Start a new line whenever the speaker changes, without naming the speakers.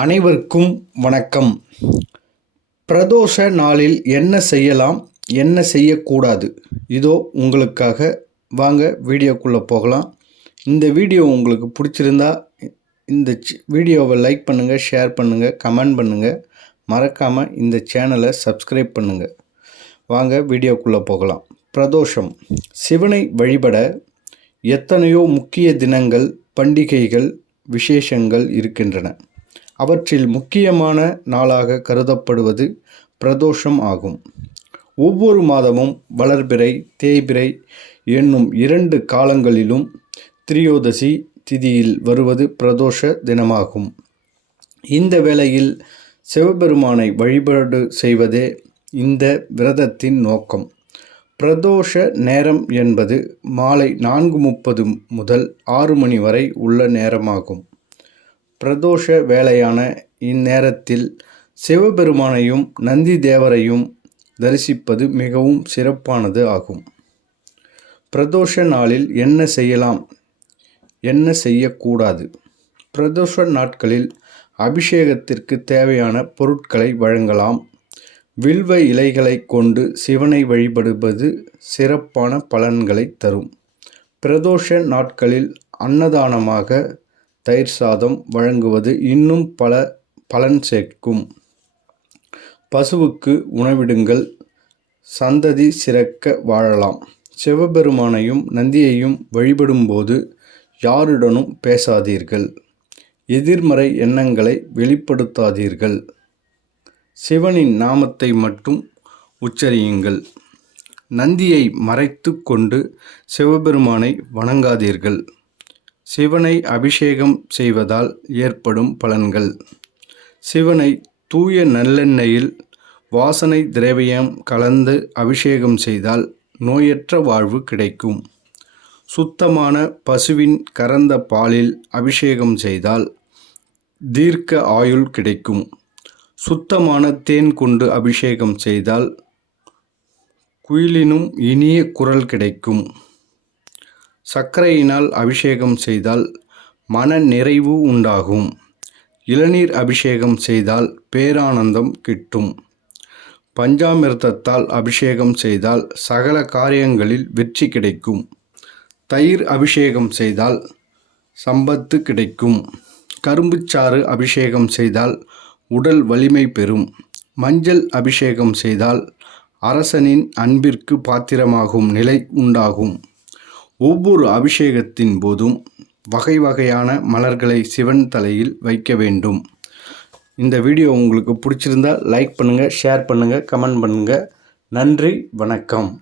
அனைவருக்கும் வணக்கம். பிரதோஷ நாளில் என்ன செய்யலாம் என்ன செய்யக்கூடாது? இதோ உங்களுக்காக வாங்க வீடியோக்குள்ளே போகலாம். இந்த வீடியோ உங்களுக்கு பிடிச்சிருந்தா இந்த வீடியோவை லைக் பண்ணுங்கள் ஷேர் பண்ணுங்கள் கமெண்ட் பண்ணுங்கள் மறக்காமல் இந்த சேனலை சப்ஸ்கிரைப் பண்ணுங்கள் வாங்க வீடியோக்குள்ளே போகலாம். பிரதோஷம். சிவனை வழிபட எத்தனையோ முக்கிய தினங்கள் பண்டிகைகள் விசேஷங்கள் இருக்கின்றன. அவற்றில் முக்கியமான நாளாக கருதப்படுவது பிரதோஷம் ஆகும். ஒவ்வொரு மாதமும் வளர்பிறை தேய்பிறை என்னும் இரண்டு காலங்களிலும் திரியோதசி திதியில் வருவது பிரதோஷ தினமாகும். இந்த வேளையில் சிவபெருமானை வழிபாடு செய்வதே இந்த விரதத்தின் நோக்கம். பிரதோஷ நேரம் என்பது மாலை நான்கு முப்பது முதல் ஆறு மணி வரை உள்ள நேரமாகும். பிரதோஷ வேளையான இந்நேரத்தில் சிவபெருமானையும் நந்தி தேவரையும் தரிசிப்பது மிகவும் சிறப்பானது ஆகும். பிரதோஷ நாளில் என்ன செய்யலாம்? என்ன செய்யக்கூடாது? பிரதோஷ நாட்களில் அபிஷேகத்திற்கு தேவையான பொருட்களை வழங்கலாம். வில்வ இலைகளை கொண்டு சிவனை வழிபடுவது சிறப்பான பலன்களை தரும். பிரதோஷ நாட்களில் அன்னதானமாக தயிர் சாதம் வழங்குவது இன்னும் பல பலன் சேர்க்கும். பசுவுக்கு உணவிடுங்கள். சந்ததி சிறக்க வாழலாம். சிவபெருமானையும் நந்தியையும் வழிபடும்போது யாருடனும் பேசாதீர்கள். எதிர்மறை எண்ணங்களை வெளிப்படுத்தாதீர்கள். சிவனின் நாமத்தை மட்டும் உச்சரியுங்கள். நந்தியை மறைத்து கொண்டு சிவபெருமானை வணங்காதீர்கள். சிவனை அபிஷேகம் செய்வதால் ஏற்படும் பலன்கள். சிவனை தூய நல்லெண்ணெயில் வாசனை திரவியம் கலந்து அபிஷேகம் செய்தால் நோயற்ற வாழ்வு கிடைக்கும். சுத்தமான பசுவின் கறந்த பாலில் அபிஷேகம் செய்தால் தீர்க்க ஆயுள் கிடைக்கும். சுத்தமான தேன் கொண்டு அபிஷேகம் செய்தால் குயிலினும் இனிய குரல் கிடைக்கும். சர்க்கரையினால் அபிஷேகம் செய்தால் மன நிறைவு உண்டாகும். இளநீர் அபிஷேகம் செய்தால் பேரானந்தம் கிட்டும். பஞ்சாமிர்தத்தால் அபிஷேகம் செய்தால் சகல காரியங்களில் வெற்றி கிடைக்கும். தயிர் அபிஷேகம் செய்தால் சம்பத்து கிடைக்கும். கரும்புச்சாறு அபிஷேகம் செய்தால் உடல் வலிமை பெறும். மஞ்சள் அபிஷேகம் செய்தால் அரசனின் அன்பிற்கு பாத்திரமாகும் நிலை உண்டாகும். ஒவ்வொரு அபிஷேகத்தின் போதும் வகை வகையான மலர்களை சிவன் தலையில் வைக்க வேண்டும். இந்த வீடியோ உங்களுக்கு பிடிச்சிருந்தா லைக் பண்ணுங்கள் ஷேர் பண்ணுங்கள் கமெண்ட் பண்ணுங்கள் நன்றி வணக்கம்.